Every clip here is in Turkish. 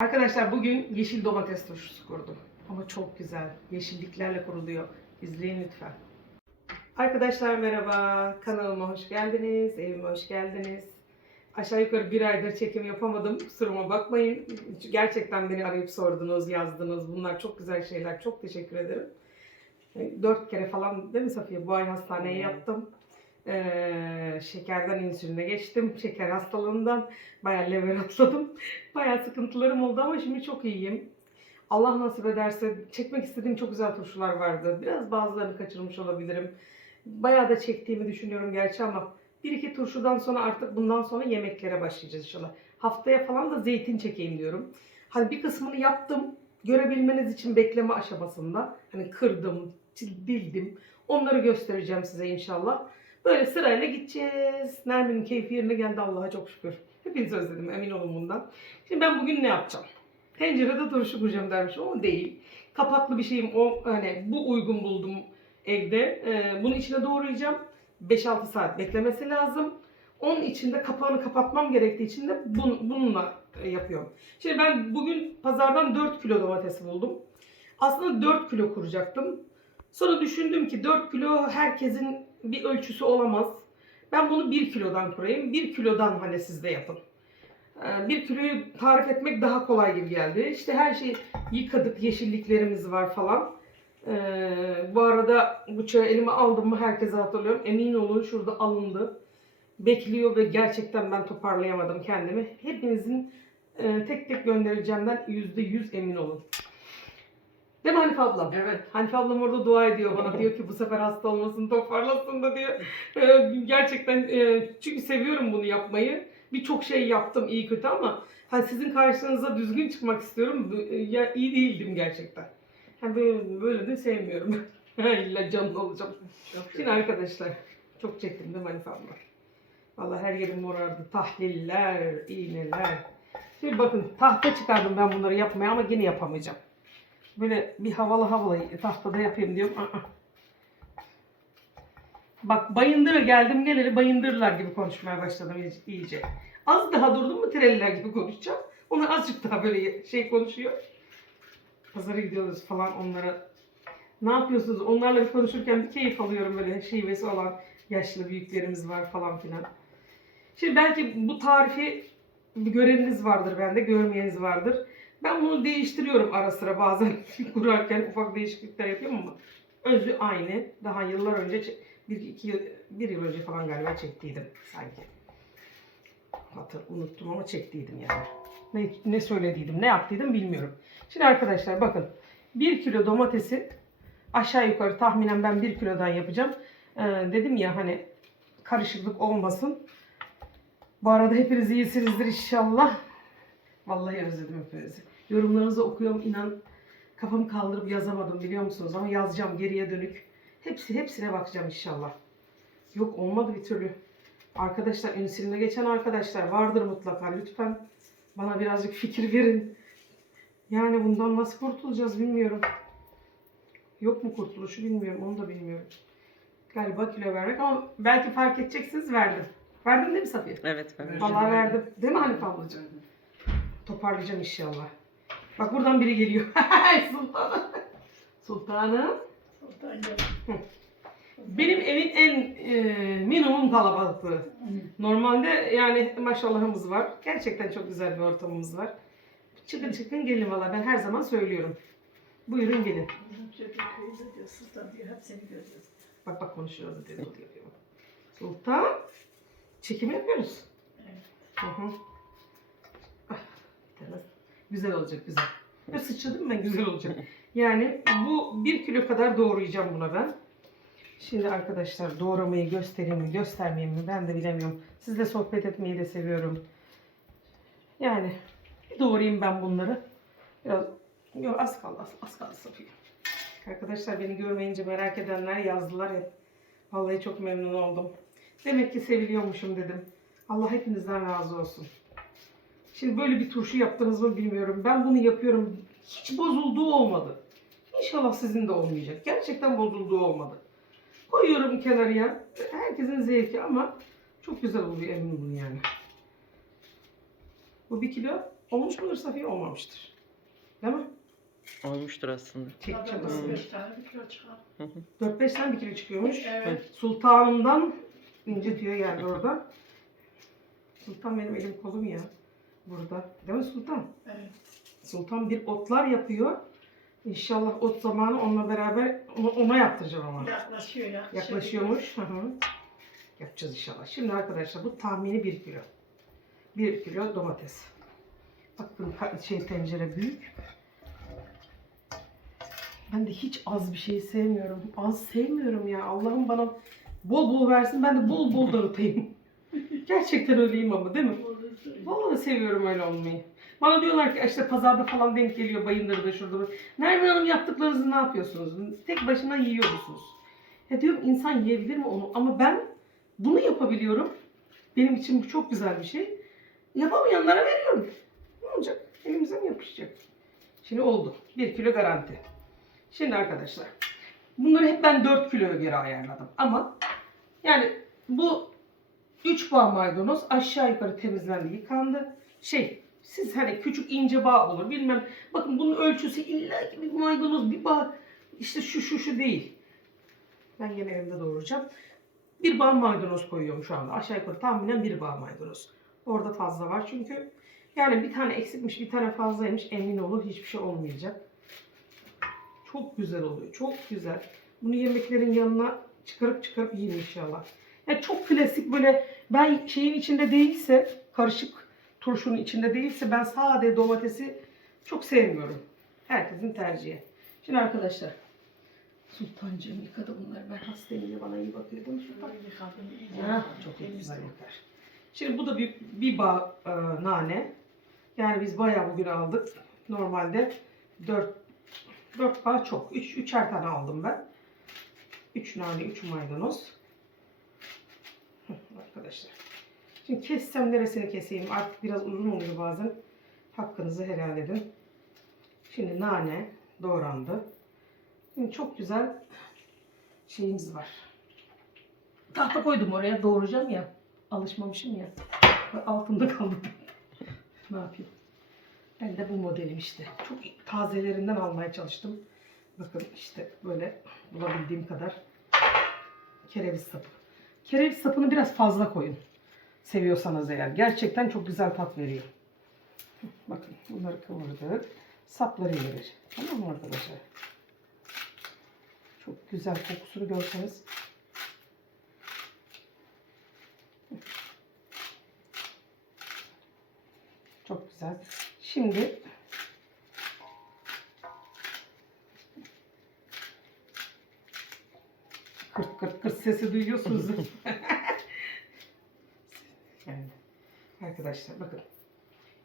Arkadaşlar bugün yeşil domates turşusu kurdum. Ama çok güzel. Yeşilliklerle kuruluyor. İzleyin lütfen. Arkadaşlar merhaba. Kanalıma hoş geldiniz. Evime hoş geldiniz. Aşağı yukarı bir aydır çekim yapamadım. Kusuruma bakmayın. Gerçekten beni arayıp sordunuz, yazdınız. Bunlar çok güzel şeyler. Çok teşekkür ederim. Dört kere falan değil mi Safiye? Bu ay hastaneye yattım. Ee, şekerden insüline geçtim. Şeker hastalığından bayağı lever atladım. Bayağı sıkıntılarım oldu ama şimdi çok iyiyim. Allah nasip ederse çekmek istediğim çok güzel turşular vardı. Biraz bazılarını kaçırmış olabilirim. Bayağı da çektiğimi düşünüyorum gerçi ama bir iki turşudan sonra artık bundan sonra yemeklere başlayacağız inşallah. Haftaya falan da zeytin çekeyim diyorum. Hani bir kısmını yaptım. Görebilmeniz için bekleme aşamasında. Hani kırdım, bildim. Onları göstereceğim size inşallah. Böyle sırayla gideceğiz. Nermin'in keyfi yerine geldi Allah'a çok şükür. Hepinizi özledim emin olun bundan. Şimdi ben bugün ne yapacağım? Tencerede turşu kuracağım dermişim ama değil. Kapaklı bir şeyim o hani bu uygun buldum evde. Ee, bunu içine doğrayacağım. 5-6 saat beklemesi lazım. Onun içinde kapağını kapatmam gerektiği için de bun- bununla e, yapıyorum. Şimdi ben bugün pazardan 4 kilo domates buldum. Aslında 4 kilo kuracaktım. Sonra düşündüm ki 4 kilo herkesin bir ölçüsü olamaz. Ben bunu 1 kilodan kurayım. 1 kilodan hani siz de yapın. Ee, 1 kiloyu tarif etmek daha kolay gibi geldi. İşte her şeyi yıkadık, yeşilliklerimiz var falan. Ee, bu arada bıçağı elime aldım mı herkese hatırlıyorum. Emin olun şurada alındı. Bekliyor ve gerçekten ben toparlayamadım kendimi. Hepinizin e, tek tek göndereceğimden %100 emin olun. Değil mi Hanife ablam? Evet. Hanife ablam orada dua ediyor bana. Diyor ki bu sefer hasta olmasın, toparlasın da diyor. Ee, gerçekten e, çünkü seviyorum bunu yapmayı. Birçok şey yaptım iyi kötü ama hani sizin karşınıza düzgün çıkmak istiyorum. E, Ya iyi değildim gerçekten. Yani böyle, böyle de sevmiyorum. İlla canlı olacağım. Çok Şimdi arkadaşlar çok çektim mi Hanife abla? Vallahi her yerim morardı. Tahliller, iğneler. Şimdi bakın tahta çıkardım ben bunları yapmaya ama yine yapamayacağım. Böyle bir havalı havalı tahtada yapayım diyorum. Aa. Bak bayındırı geldim geleli bayındırlar gibi konuşmaya başladım iyice. Az daha durdum mu treliler gibi konuşacağım. Onlar azıcık daha böyle şey konuşuyor. Pazara gidiyoruz falan onlara. Ne yapıyorsunuz? Onlarla bir konuşurken bir keyif alıyorum böyle şivesi olan yaşlı büyüklerimiz var falan filan. Şimdi belki bu tarifi bir göreniniz vardır bende, görmeyeniz vardır. Ben bunu değiştiriyorum ara sıra bazen kurarken ufak değişiklikler yapıyorum ama özü aynı. Daha yıllar önce, bir, iki yıl, bir yıl önce falan galiba çektiydim sanki. Hatır, unuttum ama çektiydim yani. Ne, ne söylediydim, ne yaptıydım bilmiyorum. Şimdi arkadaşlar bakın. 1 kilo domatesi aşağı yukarı tahminen ben 1 kilodan yapacağım. Ee, dedim ya hani karışıklık olmasın. Bu arada hepiniz iyisinizdir inşallah. Vallahi özledim hepinizi. Yorumlarınızı okuyorum inan kafamı kaldırıp yazamadım biliyor musunuz ama yazacağım geriye dönük. Hepsi hepsine bakacağım inşallah. Yok olmadı bir türlü. Arkadaşlar insüline geçen arkadaşlar vardır mutlaka lütfen bana birazcık fikir verin. Yani bundan nasıl kurtulacağız bilmiyorum. Yok mu kurtuluşu bilmiyorum onu da bilmiyorum. Galiba kilo vermek ama belki fark edeceksiniz verdim. Verdim değil mi Safiye? Evet ben Vallahi verdim. Değil mi Hanife ablacığım? Toparlayacağım inşallah. Bak buradan biri geliyor. Sultanım. Sultanım. Benim evin en e, minimum kalabalıklığı. Normalde yani maşallahımız var. Gerçekten çok güzel bir ortamımız var. Çıkın çıkın gelin valla ben her zaman söylüyorum. Buyurun gelin. Sultan diyor, hep seni görüyor. Bak bak konuşuyoruz dedi. Sultan. Çekim yapıyoruz. Evet. Hı hı. Tane. Güzel olacak güzel. Ya sıçradım ben güzel olacak. Yani bu bir kilo kadar doğrayacağım buna ben. Şimdi arkadaşlar doğramayı göstereyim mi göstermeyeyim mi ben de bilemiyorum. Sizle sohbet etmeyi de seviyorum. Yani doğrayayım ben bunları. Biraz yok az kaldı az, az kaldı Safiye. Arkadaşlar beni görmeyince merak edenler yazdılar hep. Vallahi çok memnun oldum. Demek ki seviliyormuşum dedim. Allah hepinizden razı olsun. Şimdi böyle bir turşu yaptınız mı bilmiyorum. Ben bunu yapıyorum. Hiç bozulduğu olmadı. İnşallah sizin de olmayacak. Gerçekten bozulduğu olmadı. Koyuyorum kenarıya. Herkesin zevki ama çok güzel oluyor emin olun yani. Bu bir kilo Olmuş mudur Safiye? Olmamıştır. Değil mi? Olmuştur aslında. Tabii çabası. beş tane bir kilo çıkar. 4-5 tane bir kilo çıkıyormuş. Evet. Sultanımdan ince tüyo geldi orada. Sultan benim elim kolum ya. Burada. Değil mi Sultan? Evet. Sultan bir otlar yapıyor. İnşallah ot zamanı onunla beraber ona, ona yaptıracağım ama. Yaklaşıyor ya. Yaklaşıyormuş. Hı hı. Yapacağız inşallah. Şimdi arkadaşlar bu tahmini 1 kilo. 1 kilo domates. Bakın şey tencere büyük. Ben de hiç az bir şey sevmiyorum. Az sevmiyorum ya. Allah'ım bana bol bol versin. Ben de bol bol dağıtayım. Gerçekten öyleyim ama değil mi? Vallahi seviyorum öyle olmayı. Bana diyorlar ki işte pazarda falan denk geliyor bayındırda şurada. Nermin Hanım yaptıklarınızı ne yapıyorsunuz? Tek başına yiyor musunuz? Ya diyorum insan yiyebilir mi onu? Ama ben bunu yapabiliyorum. Benim için bu çok güzel bir şey. Yapamayanlara veriyorum. Ne olacak? Elimize mi yapışacak? Şimdi oldu. 1 kilo garanti. Şimdi arkadaşlar. Bunları hep ben 4 kiloya göre ayarladım. Ama yani bu 3 bağ maydanoz aşağı yukarı temizlendi, yıkandı. Şey, siz hani küçük ince bağ olur bilmem. Bakın bunun ölçüsü illa ki bir maydanoz, bir bağ. işte şu şu şu değil. Ben yine evde doğuracağım. Bir bağ maydanoz koyuyorum şu anda. Aşağı yukarı tahminen bir bağ maydanoz. Orada fazla var çünkü. Yani bir tane eksikmiş, bir tane fazlaymış. Emin olun hiçbir şey olmayacak. Çok güzel oluyor. Çok güzel. Bunu yemeklerin yanına çıkarıp çıkarıp yiyin inşallah. Yani çok klasik böyle ben şeyin içinde değilse karışık turşunun içinde değilse ben sade domatesi çok sevmiyorum. Herkesin tercihi. Şimdi arkadaşlar Sultancığım yıkadı bunları. Ben hastayım diye bana iyi bakıyor değil mi Sultan? Yıkadım, Ha, çok Temiz güzel yapar. Şimdi bu da bir, bir bağ e, nane. Yani biz bayağı bugün aldık. Normalde 4 4 bağ çok. 3 üç, üçer tane aldım ben. 3 nane, 3 maydanoz. Arkadaşlar. Şimdi kessem neresini keseyim? Artık biraz uzun oluyor bazen. Hakkınızı helal edin. Şimdi nane doğrandı. Şimdi çok güzel şeyimiz var. Tahta koydum oraya doğuracağım ya. Alışmamışım ya. Altında kaldı. ne yapayım? Ben de bu modelim işte. Çok tazelerinden almaya çalıştım. Bakın işte böyle bulabildiğim kadar kereviz sapı. Kereviz sapını biraz fazla koyun. Seviyorsanız eğer. Gerçekten çok güzel tat veriyor. Bakın bunları kıvırdık. Sapları verir. Tamam mı arkadaşlar? Çok güzel kokusunu görseniz. Çok güzel. Şimdi kırt kırt kırt sesi duyuyorsunuz. yani arkadaşlar bakın.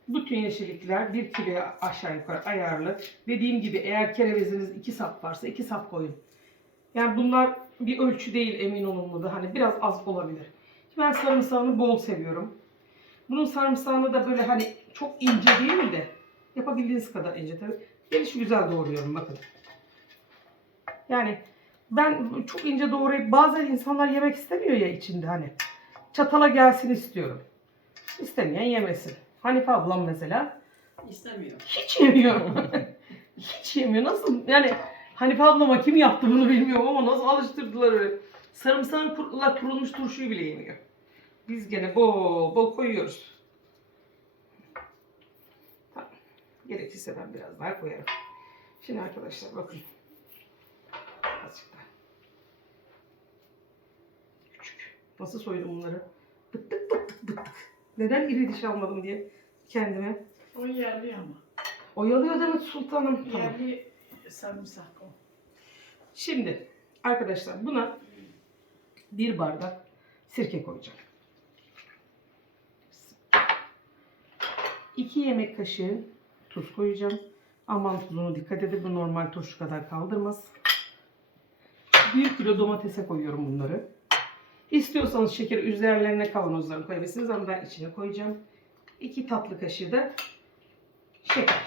Bütün yeşillikler bir kiloya aşağı yukarı ayarlı. Dediğim gibi eğer kereviziniz iki sap varsa iki sap koyun. Yani bunlar bir ölçü değil emin olun burada. Hani biraz az olabilir. Ben sarımsağını bol seviyorum. Bunun sarımsağını da böyle hani çok ince değil de yapabildiğiniz kadar ince tabii. Gelişi güzel doğruyorum bakın. Yani ben çok ince doğrayıp bazen insanlar yemek istemiyor ya içinde hani. Çatala gelsin istiyorum. İstemeyen yemesin. Hanife ablam mesela İstemiyor. hiç yemiyor. hiç yemiyor. Nasıl yani Hanife ablama kim yaptı bunu bilmiyorum ama nasıl alıştırdılar öyle. Sarımsağın kurla kurulmuş turşuyu bile yemiyor. Biz gene bol bol koyuyoruz. Tamam. Gerekirse ben biraz daha koyarım. Şimdi arkadaşlar bakın. Azıcık daha. Küçük. Nasıl soydum bunları? Bıttık bıttık bıttık. Neden iri diş almadım diye kendime. O yerli ama. Oyalıyor demek sultanım. Tamam. Yerli sarımsak o. Şimdi arkadaşlar buna bir bardak sirke koyacağım. 2 yemek kaşığı tuz koyacağım. Aman tuzunu dikkat edin. Bu normal turşu kadar kaldırmaz. Büyük kilo domatese koyuyorum bunları. İstiyorsanız şekeri üzerlerine kavanozlarını koyabilirsiniz ama ben içine koyacağım. 2 tatlı kaşığı da şeker.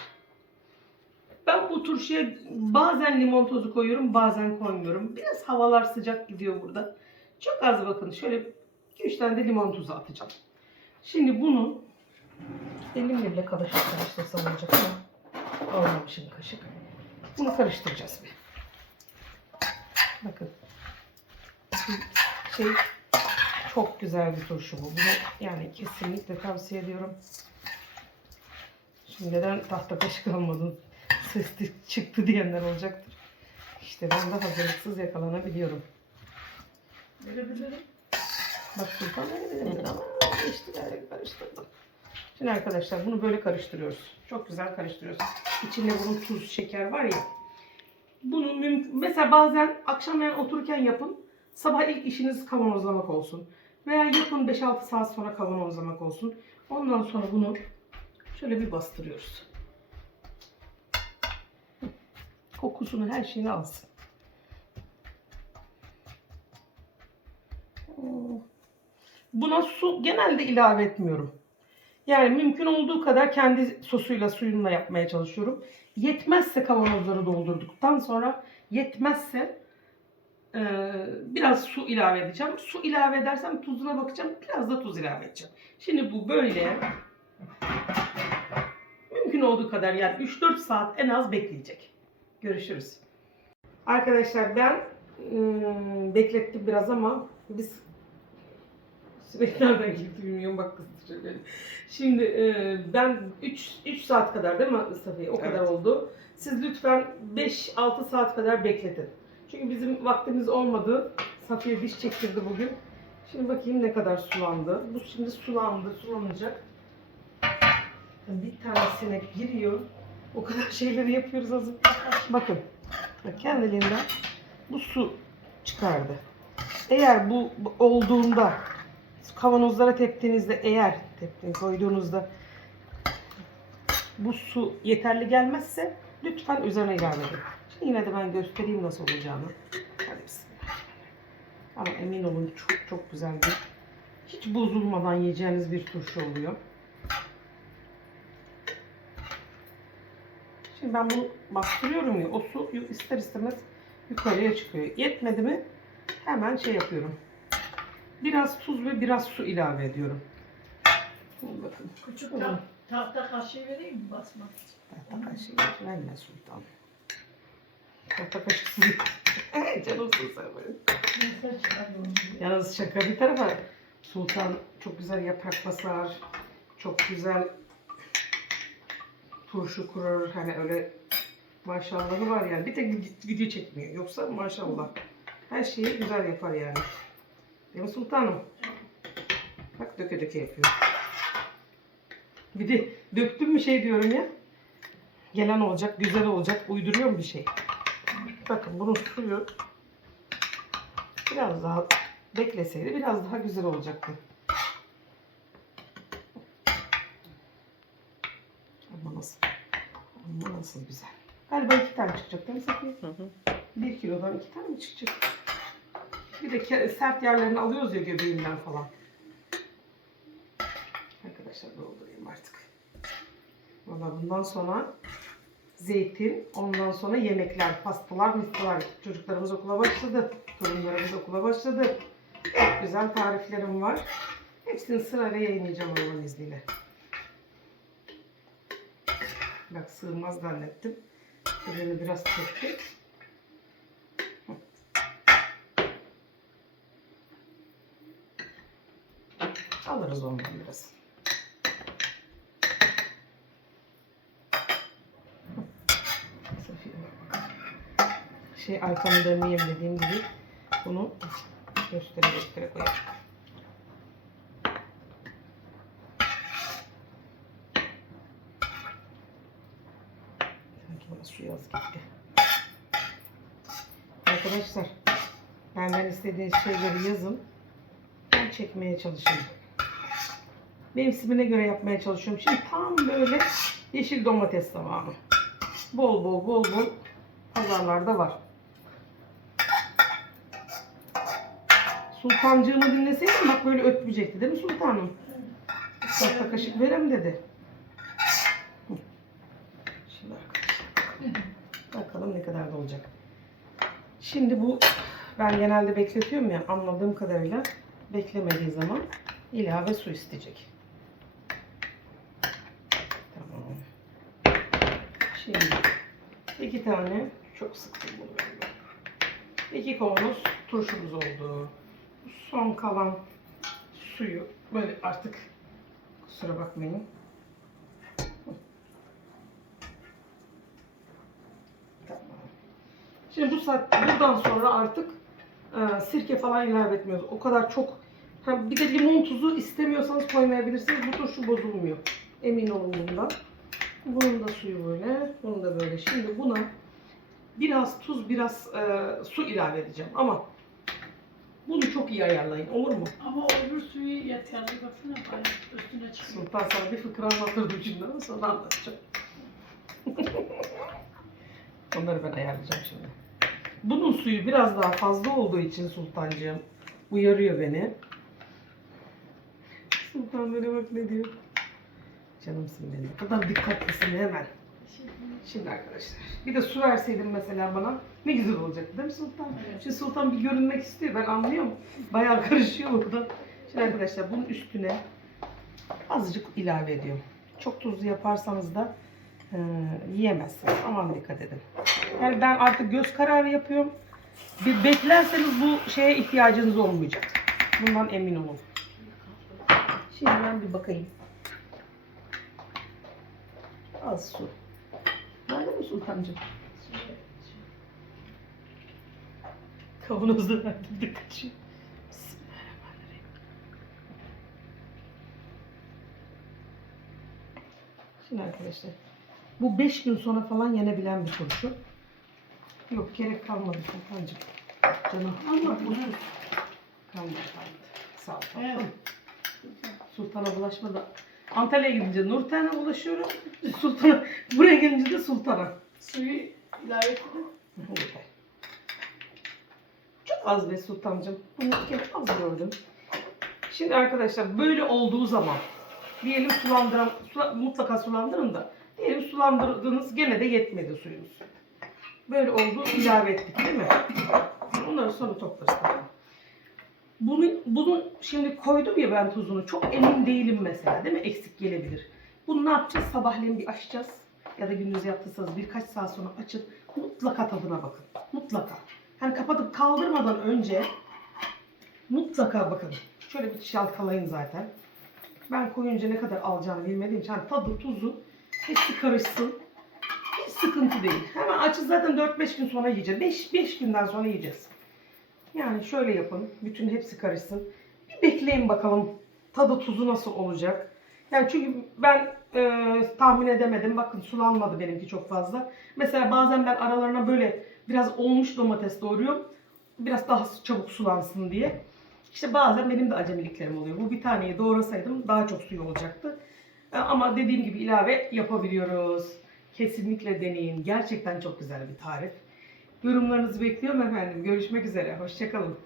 Ben bu turşuya bazen limon tozu koyuyorum, bazen koymuyorum. Biraz havalar sıcak gidiyor burada. Çok az bakın. Şöyle 2-3 tane de limon tuzu atacağım. Şimdi bunu Elimle bile kaşık karıştırsam olacak ama almamışım kaşık. Bunu karıştıracağız bir. Bakın. Şey çok güzel bir turşu bu. Bunu yani kesinlikle tavsiye ediyorum. Şimdiden tahta kaşık almadın. Sesli çıktı diyenler olacaktır. İşte ben de hazırlıksız yakalanabiliyorum. Verebilirim. Bak sultan verebilirdin ama işte böyle karıştırdım. Şimdi arkadaşlar bunu böyle karıştırıyoruz. Çok güzel karıştırıyoruz. İçinde bunun tuz, şeker var ya. Bunu mümkün, mesela bazen akşamleyin otururken yapın. Sabah ilk işiniz kavanozlamak olsun. Veya yapın 5-6 saat sonra kavanozlamak olsun. Ondan sonra bunu şöyle bir bastırıyoruz. Kokusunu her şeyini alsın. Buna su genelde ilave etmiyorum. Yani mümkün olduğu kadar kendi sosuyla suyumla yapmaya çalışıyorum. Yetmezse kavanozları doldurduktan sonra yetmezse e, biraz su ilave edeceğim. Su ilave edersem tuzuna bakacağım. Biraz da tuz ilave edeceğim. Şimdi bu böyle mümkün olduğu kadar yani 3-4 saat en az bekleyecek. Görüşürüz. Arkadaşlar ben ım, beklettim biraz ama biz Sürekli nereden gitti bilmiyorum bak kızdıracak beni. Şimdi e, ben 3 3 saat kadar değil mi Safiye? O kadar Evet. oldu. Siz lütfen 5-6 saat kadar bekletin. Çünkü bizim vaktimiz olmadı. Safiye diş çektirdi bugün. Şimdi bakayım ne kadar sulandı. Bu şimdi sulandı, sulanacak. Bir tanesine giriyor. O kadar şeyleri yapıyoruz az önce. Bakın. Bak kendiliğinden bu su çıkardı. Eğer bu olduğunda kavanozlara teptiğinizde eğer teptin koyduğunuzda bu su yeterli gelmezse lütfen üzerine ilave edin. Yine de ben göstereyim nasıl olacağını. Hadi bismillah. Ama emin olun çok çok güzel bir hiç bozulmadan yiyeceğiniz bir turşu oluyor. Şimdi ben bunu bastırıyorum ya o su ister istemez yukarıya çıkıyor. Yetmedi mi hemen şey yapıyorum. Biraz tuz ve biraz su ilave ediyorum. Şimdi bakın. Küçük ta tahta kaşığı vereyim mi basmak için? Tahta kaşığı verme sultan. Tahta kaşıksız. Canımsın sen çıkarıyorum. Yalnız şaka bir tarafa. Sultan çok güzel yaprak basar. Çok güzel turşu kurur. Hani öyle maşallahı var yani. Bir tek vid- video çekmiyor. Yoksa maşallah. Her şeyi güzel yapar yani. Değil mi sultanım? Bak döke döke yapıyor. Bir de döktüm mü şey diyorum ya. Gelen olacak, güzel olacak. Uyduruyorum bir şey. Bakın bunun suyu biraz daha bekleseydi biraz daha güzel olacaktı. Ama nasıl? Ama nasıl güzel. Galiba iki tane çıkacak değil mi Safiye? Hı hı. Bir kilodan iki tane mi çıkacak? Bir de sert yerlerini alıyoruz ya göbeğinden falan. Arkadaşlar doldurayım artık. Valla bundan sonra zeytin, ondan sonra yemekler, pastalar, mistalar. Çocuklarımız okula başladı. Torunlarımız okula başladı. Çok güzel tariflerim var. Hepsini sırayla yayınlayacağım Allah'ın izniyle. Bak sığmaz zannettim. Ürünü biraz çektim. Alırız ondan biraz. Safiye bak. Şey arkamı dönmeyeyim dediğim gibi bunu göstere göstere koyalım. Sanki bana su yaz gitti. Arkadaşlar benden istediğiniz şeyleri yazın. Ben çekmeye çalışayım. Mevsimine göre yapmaya çalışıyorum. Şimdi tam böyle yeşil domates zamanı. Bol bol bol bol pazarlarda var. Sultancığımı dinleseydin bak böyle ötmeyecekti değil mi sultanım? Tahta kaşık verem dedi. Şimdi bakalım ne kadar da olacak. Şimdi bu ben genelde bekletiyorum ya anladığım kadarıyla beklemediği zaman ilave su isteyecek. Tamam. Şimdi iki tane çok sık bunu İki kavanoz turşumuz oldu. Son kalan suyu böyle artık kusura bakmayın. Şimdi bu saat buradan sonra artık e, sirke falan ilave etmiyoruz. O kadar çok ha, bir de limon tuzu istemiyorsanız koymayabilirsiniz. Bu turşu bozulmuyor. Emin olun bundan. Bunun da suyu böyle. Bunun da böyle. Şimdi buna biraz tuz, biraz e, su ilave edeceğim. Ama bunu çok iyi ayarlayın. Olur mu? Ama öbür suyu yeterli baksana bayağı üstüne çıkıyor. Sultan sana bir fıkra anlatırdım şimdi ama sonra anlatacağım. Onları ben ayarlayacağım şimdi. Bunun suyu biraz daha fazla olduğu için Sultancığım uyarıyor beni. Sultan böyle bak ne diyor. Canımsın benim. O kadar dikkatlisin hemen. Şimdi arkadaşlar bir de su verseydin mesela bana ne güzel olacaktı değil mi Sultan? Evet. Şimdi Sultan bir görünmek istiyor ben anlıyorum. Bayağı karışıyor burada. Şimdi arkadaşlar bunun üstüne azıcık ilave ediyorum. Çok tuzlu yaparsanız da e, yiyemezsiniz. Aman dikkat edin. Yani ben artık göz kararı yapıyorum. Bir beklerseniz bu şeye ihtiyacınız olmayacak. Bundan emin olun. Şimdi ben bir bakayım. Az su. Nerede mi Sultancığım? Kavanozu verdim de kaçıyor. Bismillahirrahmanirrahim. Şimdi arkadaşlar bu 5 gün sonra falan yenebilen bir turşu. Yok gerek kalmadı Sultancığım. Canım ama bu kalmadı kalmadı. Sağ ol. Evet. Sultan'a bulaşma da Antalya'ya gidince Nurten'e ulaşıyorum. Sultan'a buraya gelince de Sultan'a. Suyu ilave. Çok az be Sultancığım. Bunu kere az gördüm. Şimdi arkadaşlar böyle olduğu zaman diyelim sulandıran, sula- mutlaka sulandırın da diyelim sulandırdınız gene de yetmedi suyunuz. Böyle oldu ilave ettik değil mi? Onları sonra toplarız tamam. Bunu, bunu şimdi koydum ya ben tuzunu çok emin değilim mesela değil mi? Eksik gelebilir. Bunu ne yapacağız? Sabahleyin bir açacağız. Ya da gündüz yaptıysanız birkaç saat sonra açın. Mutlaka tadına bakın. Mutlaka. Hani kapatıp kaldırmadan önce mutlaka bakın. Şöyle bir çalkalayın zaten. Ben koyunca ne kadar alacağını bilmediğim için hani tadı, tuzu hepsi karışsın. Hiç sıkıntı değil. Hemen açız zaten 4-5 gün sonra yiyeceğiz. 5, 5 günden sonra yiyeceğiz. Yani şöyle yapın. Bütün hepsi karışsın. Bir bekleyin bakalım tadı tuzu nasıl olacak. Yani çünkü ben e, tahmin edemedim. Bakın sulanmadı benimki çok fazla. Mesela bazen ben aralarına böyle biraz olmuş domates doğruyorum. Biraz daha çabuk sulansın diye. İşte bazen benim de acemiliklerim oluyor. Bu bir taneyi doğrasaydım daha çok suyu olacaktı. E, Ama dediğim gibi ilave yapabiliyoruz. Kesinlikle deneyin. Gerçekten çok güzel bir tarif. Yorumlarınızı bekliyorum efendim. Görüşmek üzere. Hoşçakalın.